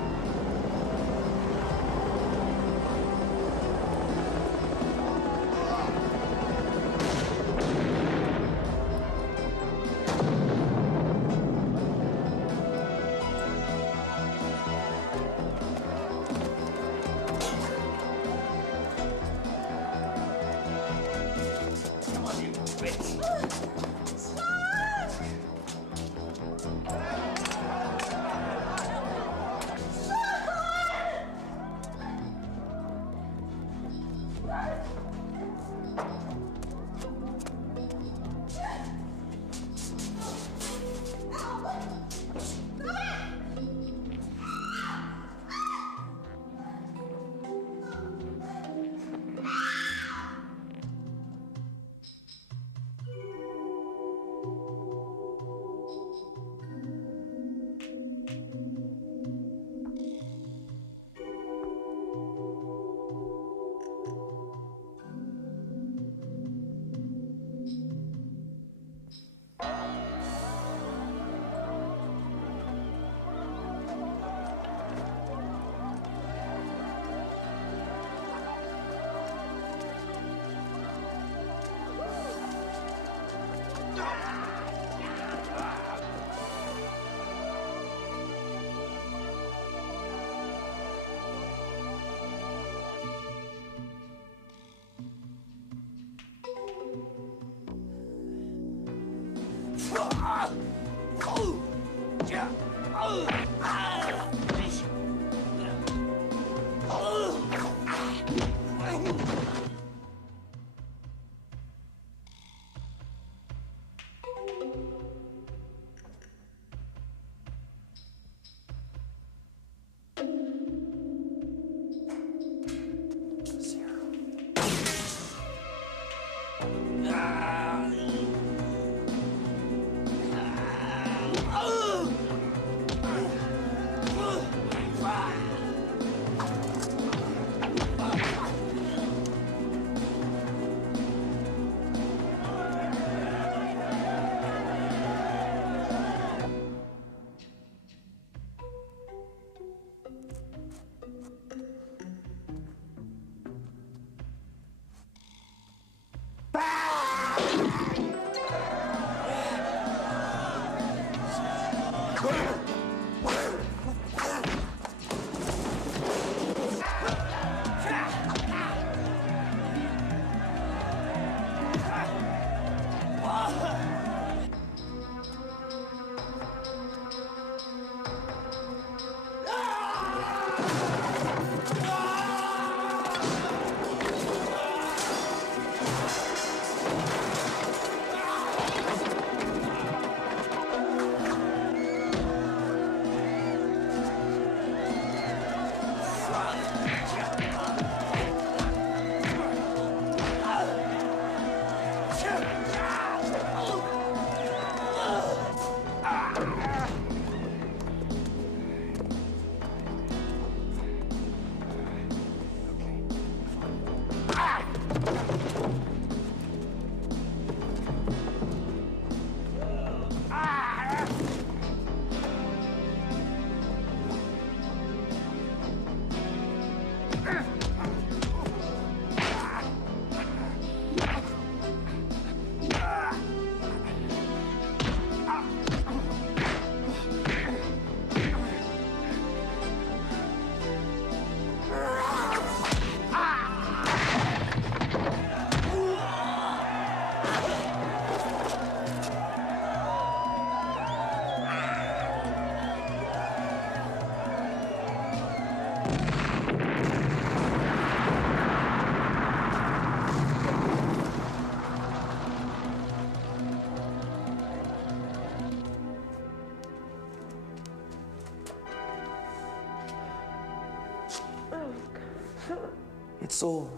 It's over.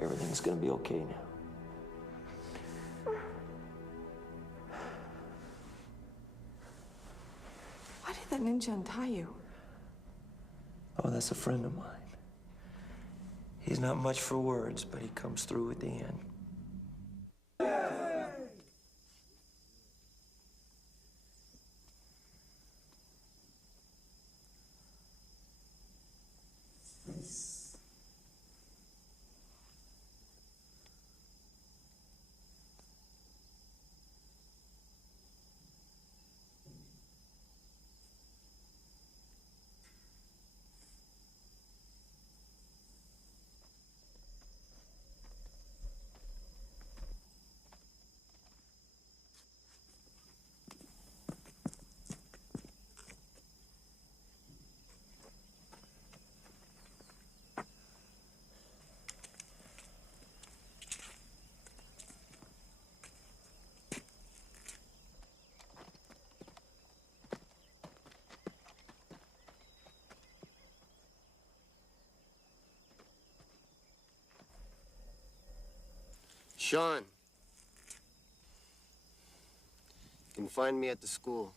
Everything's gonna be okay now. Why did that ninja untie you? Oh, that's a friend of mine. He's not much for words, but he comes through at the end. Sean. You can find me at the school.